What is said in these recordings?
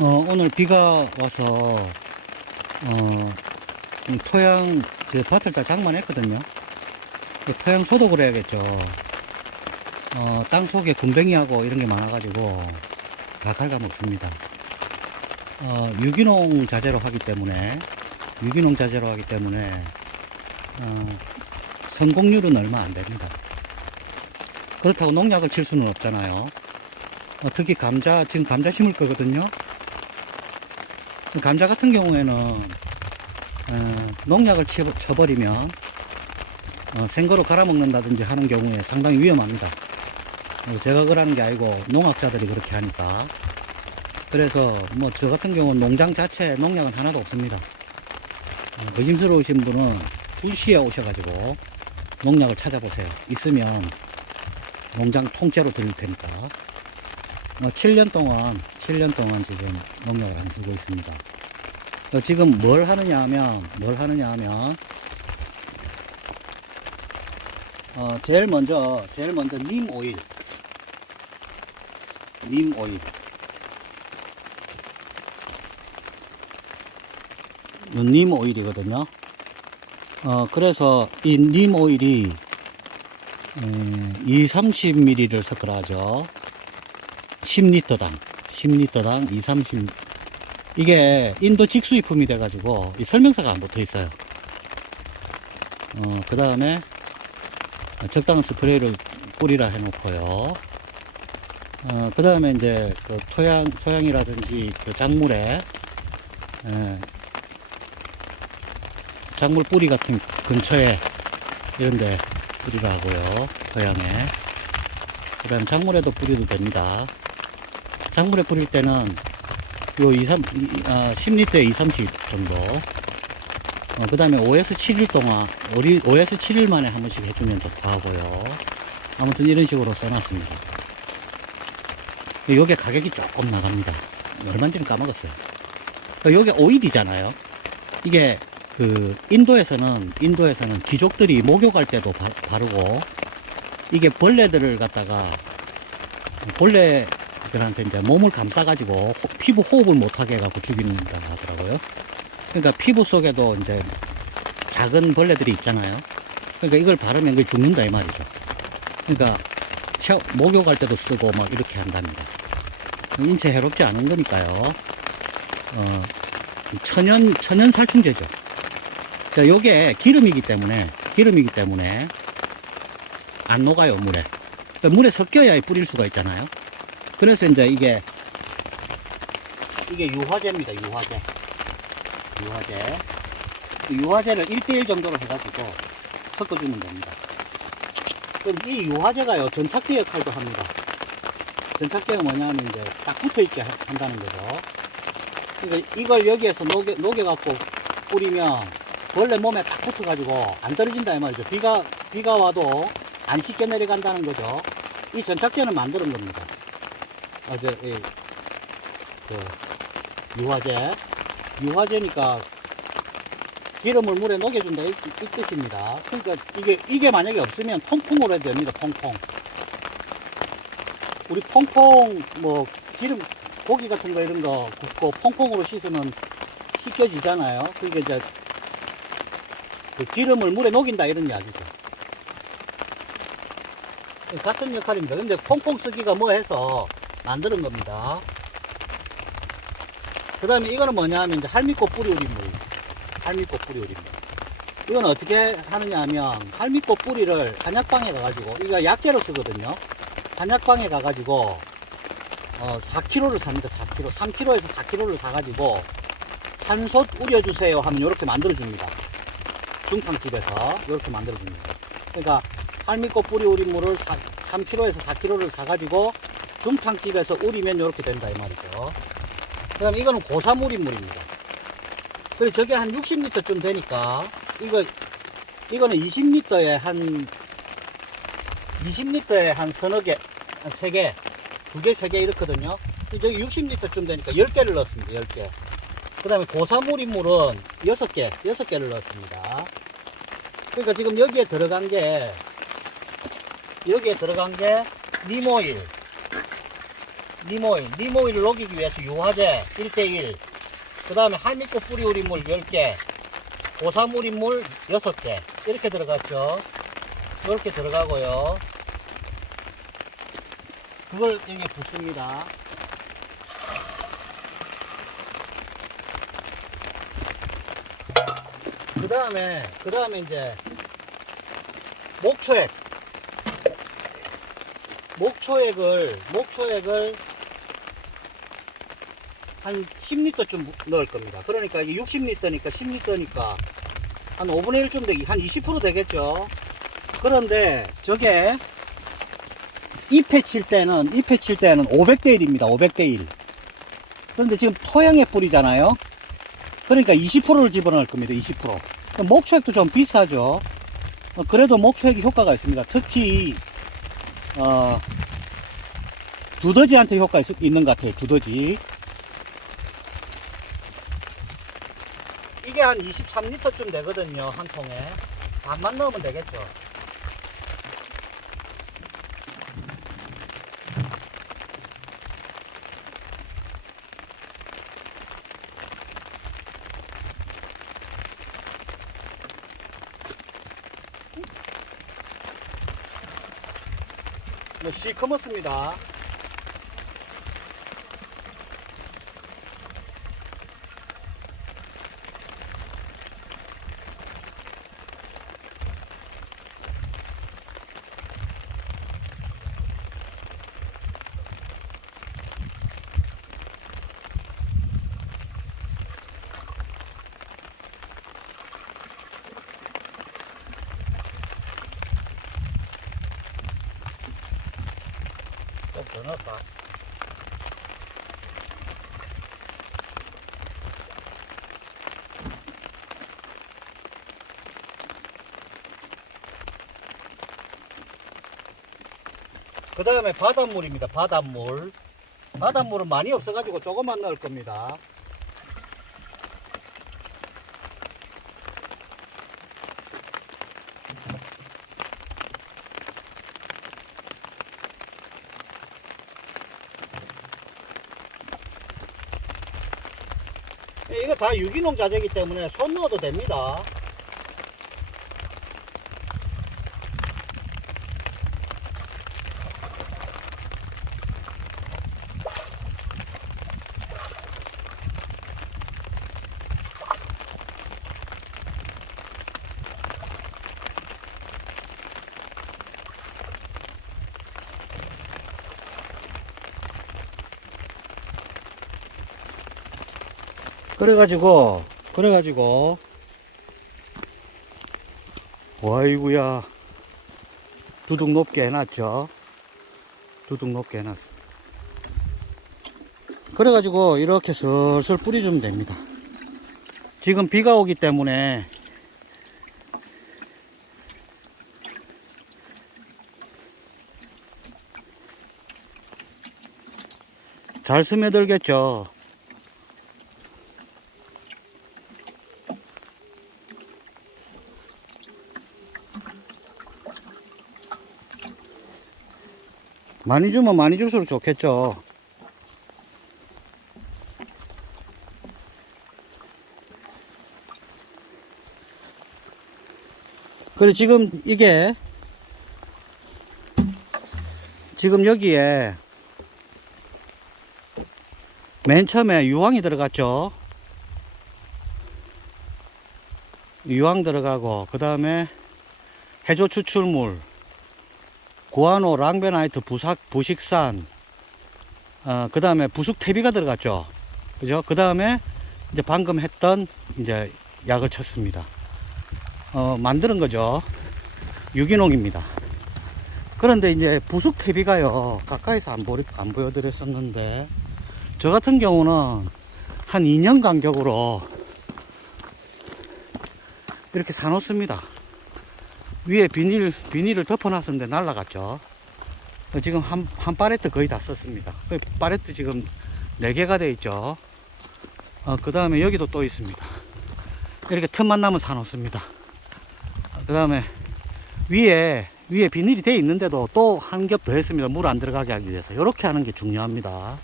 오늘 비가 와서, 토양, 밭을 다 장만했거든요. 토양 소독을 해야겠죠. 땅 속에 군뱅이하고 이런 게 많아가지고 다 갉아먹습니다. 유기농 자재로 하기 때문에, 성공률은 얼마 안 됩니다. 그렇다고 농약을 칠 수는 없잖아요. 특히 지금 감자 심을 거거든요. 감자 같은 경우에는 농약을 쳐버리면 생거로 갈아먹는다든지 하는 경우에 상당히 위험합니다. 제가 그러는 게 아니고 농학자들이 그렇게 하니까. 그래서 뭐 저 같은 경우는 농장 자체에 농약은 하나도 없습니다. 의심스러우신 분은 불시에 오셔가지고 농약을 찾아보세요. 있으면 농장 통째로 드릴 테니까. 7년 동안 지금 농약을 안 쓰고 있습니다. 지금 뭘 하느냐 하면, 제일 먼저 님 오일. 님 오일이거든요. 그래서 이 님 오일이 30ml를 섞으라 하죠. 10리터당 30. 이게 인도 직수입품이 돼가지고 이 설명서가 안 붙어 있어요. 그 다음에 적당한 스프레이를 뿌리라 해놓고요. 그 다음에 이제 그 토양이라든지 그 작물에 작물 뿌리 같은 근처에 이런데 뿌리라 하고요. 토양에. 그 다음 작물에도 뿌려도 됩니다. 작물에 뿌릴 때는 요 10리터에 2, 30 정도. 그 다음에 5에서 7일 동안, 5에서 7일 만에 한 번씩 해주면 좋다 하고요. 아무튼 이런 식으로 써놨습니다. 요게 가격이 조금 나갑니다. 얼마인지는 까먹었어요. 요게 오일이잖아요. 이게 인도에서는 귀족들이 목욕할 때도 바르고, 이게 벌레들을 갖다가, 벌레들한테 이제 몸을 감싸가지고 피부 호흡을 못하게 해갖고 죽인다 하더라고요. 그러니까 피부 속에도 이제 작은 벌레들이 있잖아요. 그러니까 이걸 바르면 그게 죽는다 이 말이죠. 그러니까 목욕할 때도 쓰고 막 이렇게 한답니다. 인체 해롭지 않은 거니까요. 천연 살충제죠. 그러니까 요게 기름이기 때문에 안 녹아요, 물에. 그러니까 물에 섞여야 뿌릴 수가 있잖아요. 그래서 이제 이게 유화제입니다. 유화제를 1대1 정도로 해가지고 섞어주면 됩니다. 그럼 이 유화제가요, 전착제 역할도 합니다. 전착제가 뭐냐면 이제 딱 붙어있게 한다는 거죠. 그러니까 이걸 여기에서 녹여갖고 뿌리면 원래 몸에 딱 붙어가지고 안 떨어진다 이 말이죠. 비가 와도 안 씻겨 내려간다는 거죠. 이 전착제는 만드는 겁니다. 유화제니까 기름을 물에 녹여준다 이 뜻입니다. 그러니까 이게 만약에 없으면 퐁퐁으로 해도 됩니다. 퐁퐁. 우리 퐁퐁 기름 고기 같은 거 이런 거 굽고 퐁퐁으로 씻으면 씻겨지잖아요. 그게 이제 그 기름을 물에 녹인다 이런 이야기죠. 같은 역할입니다. 근데 퐁퐁 쓰기가 뭐 해서 만드는 겁니다. 그 다음에 이거는 뭐냐 하면 이제 할미꽃 뿌리 우린물. 이건 어떻게 하느냐 하면 할미꽃 뿌리를 한약방에 가가지고, 이거 약재로 쓰거든요. 한약방에 가가지고 4kg를 삽니다. 4kg. 3kg에서 4kg를 사가지고 한솥 우려주세요 하면 이렇게 만들어줍니다. 중탕집에서 이렇게 만들어줍니다. 그러니까 할미꽃 뿌리 우린물을 3kg에서 4kg를 사가지고 중탕집에서 우리면 이렇게 된다 이 말이죠. 그 다음에 이거는 고삼 우린물입니다. 그리고 저게 한 60리터쯤 되니까 이거는 20리터에 한 서너 개, 한 3개, 2개, 3개 이렇거든요. 저기 60리터쯤 되니까 10개를 넣었습니다. 10개. 그 다음에 고삼 우린물은 6개를 넣었습니다. 그러니까 지금 여기에 들어간 게 니모일. 니모일을 녹이기 위해서 유화제 1:1, 그 다음에 할미꽃 뿌리 우린물 10개, 고삼 우린물 6개 이렇게 들어갔죠. 이렇게 들어가고요. 그걸 여기 붓습니다. 그 다음에 이제 목초액을 한 10리터쯤 넣을 겁니다. 그러니까 이게 60리터니까 10리터니까 한 5분의 1쯤 되기, 한 20% 되겠죠. 그런데 저게 잎에 칠 때는 500대1입니다. 500대1. 그런데 지금 토양에 뿌리잖아요. 그러니까 20%를 집어넣을 겁니다. 20%. 목초액도 좀 비싸죠. 그래도 목초액이 효과가 있습니다. 특히 두더지한테 효과 있는 것 같아요. 두더지. 이게 한 23리터쯤 되거든요. 한 통에. 반만 넣으면 되겠죠. 시커멓습니다. 좀 더 넣을까? 그 다음에 바닷물입니다. 바닷물은 많이 없어가지고 조금만 넣을 겁니다. 이거 다 유기농 자재이기 때문에 손 넣어도 됩니다. 그래가지고 와이구야, 두둑 높게 해놨죠. 두둑 높게 해놨어. 그래가지고 이렇게 슬슬 뿌려주면 됩니다. 지금 비가 오기 때문에 잘 스며들겠죠. 많이 주면 많이 줄수록 좋겠죠. 그래, 지금 여기에 맨 처음에 유황이 들어갔죠. 유황 들어가고, 그 다음에 해조 추출물, 구아노, 랑베나이트, 부식산, 그 다음에 부숙 퇴비가 들어갔죠. 그죠? 그 다음에 이제 방금 했던 이제 약을 쳤습니다. 만드는 거죠. 유기농입니다. 그런데 이제 부숙 퇴비가요, 가까이서 안 보여드렸었는데, 저 같은 경우는 한 2년 간격으로 이렇게 사놓습니다. 위에 비닐을 덮어놨었는데 날라갔죠. 지금 한 팔레트 거의 다 썼습니다. 팔레트 지금 4개가 되어 있죠. 그 다음에 여기도 또 있습니다. 이렇게 틈만 나면 사놓습니다. 그 다음에 위에 위에 비닐이 돼 있는데도 또 한 겹 더 했습니다. 물 안 들어가게 하기 위해서. 이렇게 하는 게 중요합니다.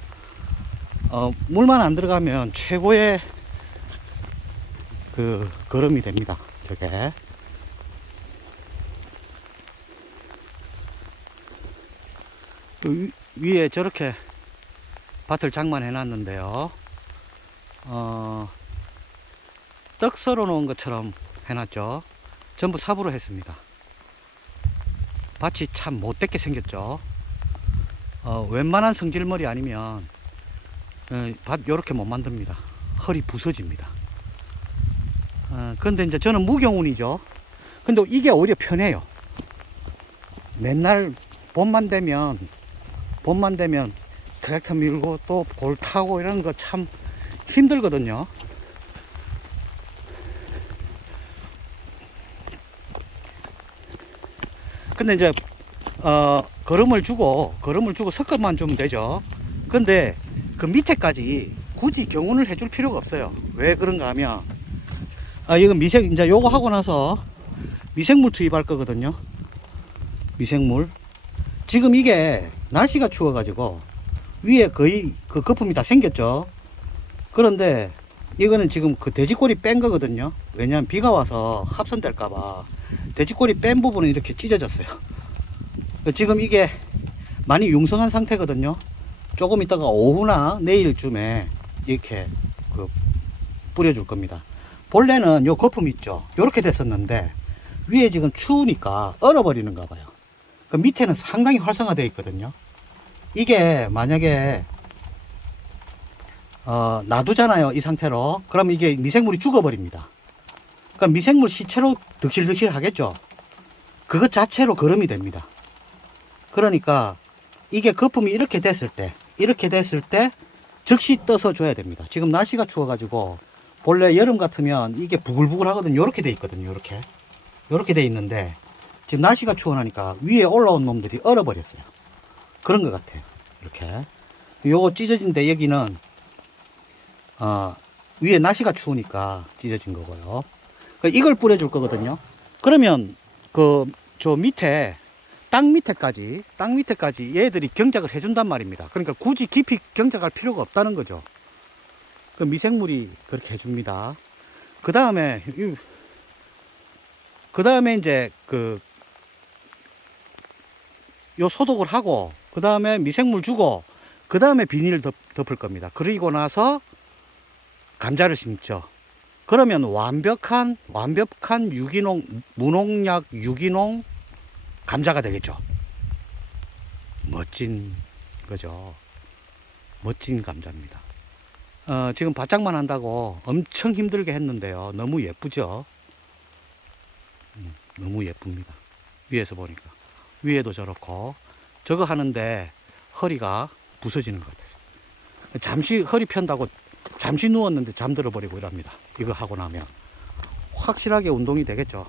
물만 안 들어가면 최고의 그 거름이 됩니다. 저게. 위에 저렇게 밭을 장만해 놨는데요. 떡 썰어 놓은 것처럼 해놨죠. 전부 삽으로 했습니다. 밭이 참 못되게 생겼죠. 웬만한 성질머리 아니면 밭 요렇게 못 만듭니다. 허리 부서집니다. 근데 이제 저는 무경운이죠. 근데 이게 오히려 편해요. 맨날 봄만 되면 트랙터 밀고 또 골 타고 이런 거 참 힘들거든요. 근데 이제 거름을 주고 섞어만 주면 되죠. 근데 그 밑에까지 굳이 경운을 해줄 필요가 없어요. 왜 그런가 하면 이거 이제 요거 하고 나서 미생물 투입할 거거든요. 미생물. 지금 이게 날씨가 추워 가지고 위에 거의 그 거품이 다 생겼죠. 그런데 이거는 지금 그 돼지꼬리 뺀 거거든요. 왜냐면 비가 와서 합선될까봐 돼지꼬리 뺀 부분은 이렇게 찢어졌어요. 지금 이게 많이 융성한 상태거든요. 조금 있다가 오후나 내일쯤에 이렇게 뿌려줄 겁니다. 본래는 요 거품 있죠. 요렇게 됐었는데 위에 지금 추우니까 얼어버리는가 봐요. 그 밑에는 상당히 활성화되어 있거든요. 이게 만약에 놔두잖아요. 이 상태로. 그럼 이게 미생물이 죽어버립니다. 그럼 미생물 시체로 득실득실 하겠죠. 그것 자체로 거름이 됩니다. 그러니까 이게 거품이 이렇게 됐을 때 즉시 떠서 줘야 됩니다. 지금 날씨가 추워가지고 본래 여름 같으면 이게 부글부글 하거든요. 요렇게 돼 있거든요. 요렇게 돼 있는데 지금 날씨가 추워나니까 위에 올라온 놈들이 얼어버렸어요. 그런 것 같아요. 이렇게. 요거 찢어진데 여기는 위에 날씨가 추우니까 찢어진 거고요. 이걸 뿌려줄 거거든요. 그러면 저 밑에 땅 밑에까지 얘들이 경작을 해준단 말입니다. 그러니까 굳이 깊이 경작할 필요가 없다는 거죠. 그 미생물이 그렇게 해줍니다. 그 다음에 이제 요 소독을 하고 그 다음에 미생물 주고 그 다음에 비닐을 덮을 겁니다. 그리고 나서 감자를 심죠. 그러면 완벽한 유기농, 무농약 유기농 감자가 되겠죠. 멋진 거죠. 멋진 감자입니다. 지금 바짝만 한다고 엄청 힘들게 했는데요. 너무 예쁘죠. 너무 예쁩니다. 위에서 보니까. 위에도 저렇고 저거 하는데 허리가 부서지는 것 같아요. 잠시 허리 편다고 잠시 누웠는데 잠들어 버리고 이럽니다. 이거 하고 나면 확실하게 운동이 되겠죠.